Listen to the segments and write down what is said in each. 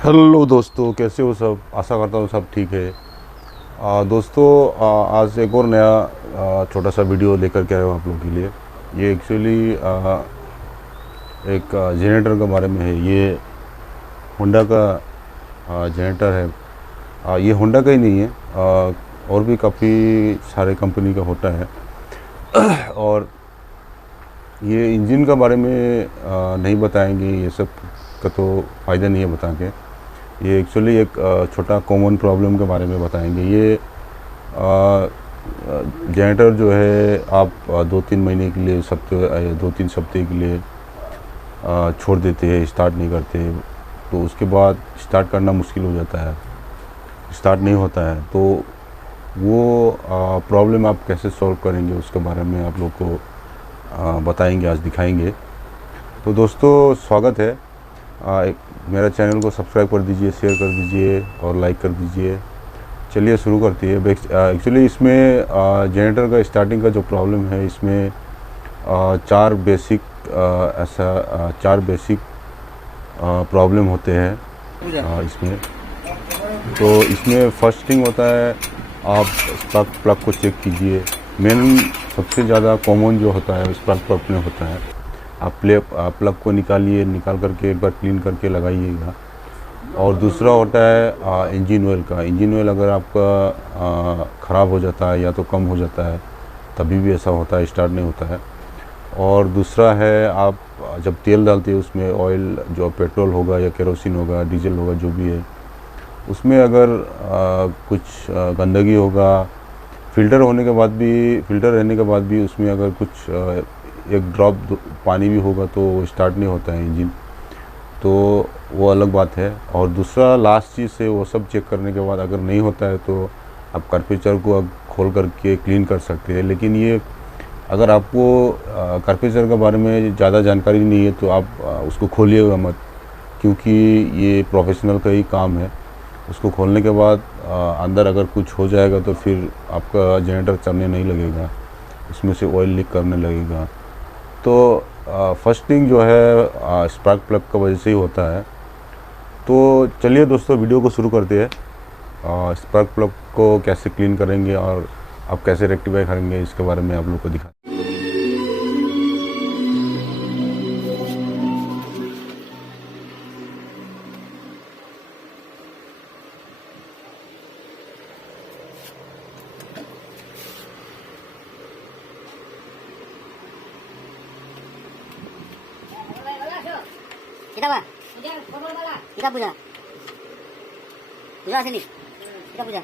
Hello दोस्तों, कैसे हो सब। आशा करता हूँ सब ठीक है। दोस्तों, आज एक और नया छोटा सा वीडियो लेकर के आया हूँ आप लोगों के लिए। ये एक्चुअली एक जनरेटर के बारे में है। ये होंडा का जनरेटर है। ये होंडा का ही नहीं है, और भी काफ़ी सारे कंपनी का होता है। और ये इंजन का बारे में नहीं बताएंगे, ये सब का तो फ़ायदा नहीं है बता के। ये एक्चुअली एक छोटा कॉमन प्रॉब्लम के बारे में बताएंगे। ये जनरेटर जो है आप 2-3 महीने के लिए, 2-3 हफ्ते के लिए छोड़ देते हैं, स्टार्ट नहीं करते, तो उसके बाद स्टार्ट करना मुश्किल हो जाता है, स्टार्ट नहीं होता है। तो वो प्रॉब्लम आप कैसे सॉल्व करेंगे उसके बारे में आप लोग को बताएंगे, आज दिखाएंगे। तो दोस्तों, स्वागत है। मेरा चैनल को सब्सक्राइब कर दीजिए, शेयर कर दीजिए और लाइक कर दीजिए। चलिए शुरू करती है। एक्चुअली इसमें जनरेटर का स्टार्टिंग का जो प्रॉब्लम है, इसमें चार बेसिक प्रॉब्लम होते हैं इसमें। तो इसमें फर्स्ट थिंग होता है, आप स्पार्क प्लग को चेक कीजिए। मेन सबसे ज़्यादा कॉमन जो होता है स्पार्क प्लग में होता है। आप प्लग को निकाल करके एक बार क्लीन करके लगाइएगा। और दूसरा होता है इंजन ऑयल का। इंजन ऑयल अगर आपका ख़राब हो जाता है या तो कम हो जाता है, तभी भी ऐसा होता है, स्टार्ट नहीं होता है। और दूसरा है, आप जब तेल डालते हैं उसमें ऑयल, जो पेट्रोल होगा या केरोसिन होगा, डीजल होगा, जो भी है, उसमें अगर कुछ गंदगी होगा, फ़िल्टर रहने के बाद भी उसमें अगर कुछ एक ड्रॉप पानी भी होगा तो स्टार्ट नहीं होता है इंजन, तो वो अलग बात है। और दूसरा लास्ट चीज़ है, वो सब चेक करने के बाद अगर नहीं होता है तो आप कार्पेचर को खोल करके क्लीन कर सकते हैं। लेकिन ये अगर आपको कार्पेचर के बारे में ज़्यादा जानकारी नहीं है तो आप उसको खोलिएगा मत, क्योंकि ये प्रोफेशनल का ही काम है। उसको खोलने के बाद अंदर अगर कुछ हो जाएगा तो फिर आपका जनरेटर चलने नहीं लगेगा, उसमें से ऑयल लीक करने लगेगा। तो फर्स्ट थिंग जो है स्पार्क प्लग का वजह से ही होता है। तो चलिए दोस्तों, वीडियो को शुरू करते हैं। स्पार्क प्लग को कैसे क्लीन करेंगे और आप कैसे रेक्टिफाई करेंगे, इसके बारे में आप लोग को दिखा। Kita apa? Kita punya. Punya sini. Kita punya.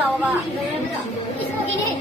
nawa ba? Ismo gini.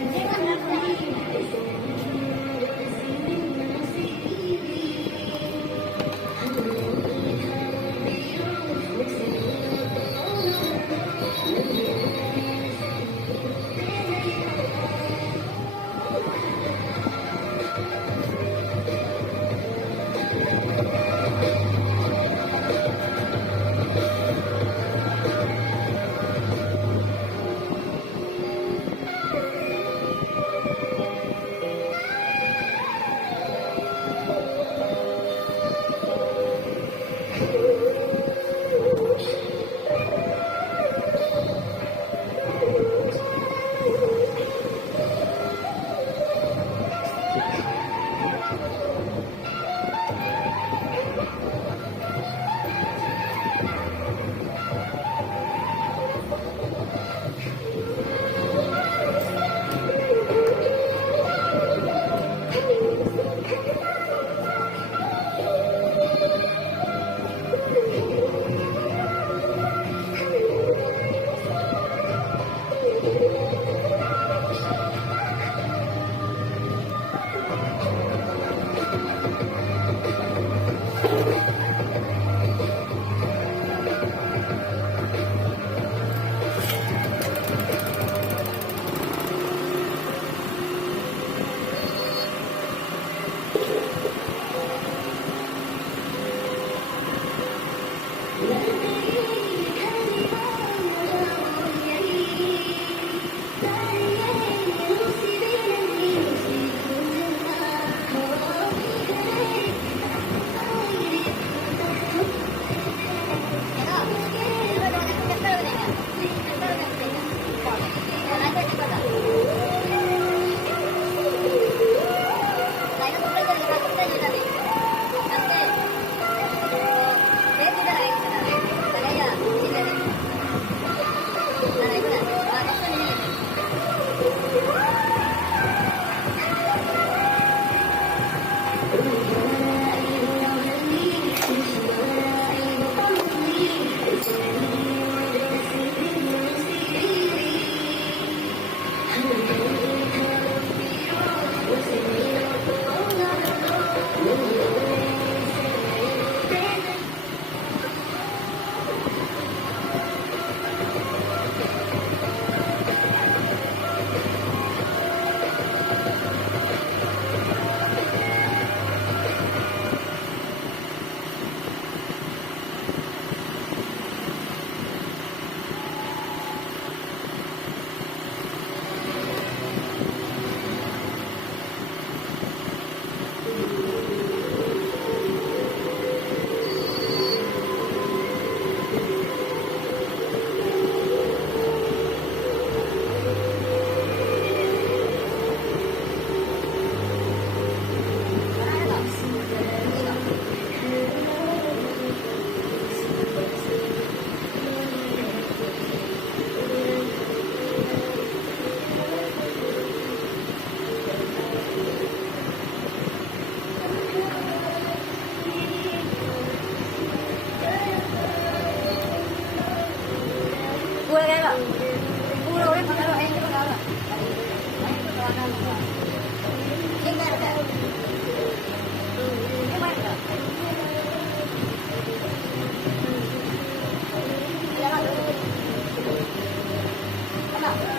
Come on.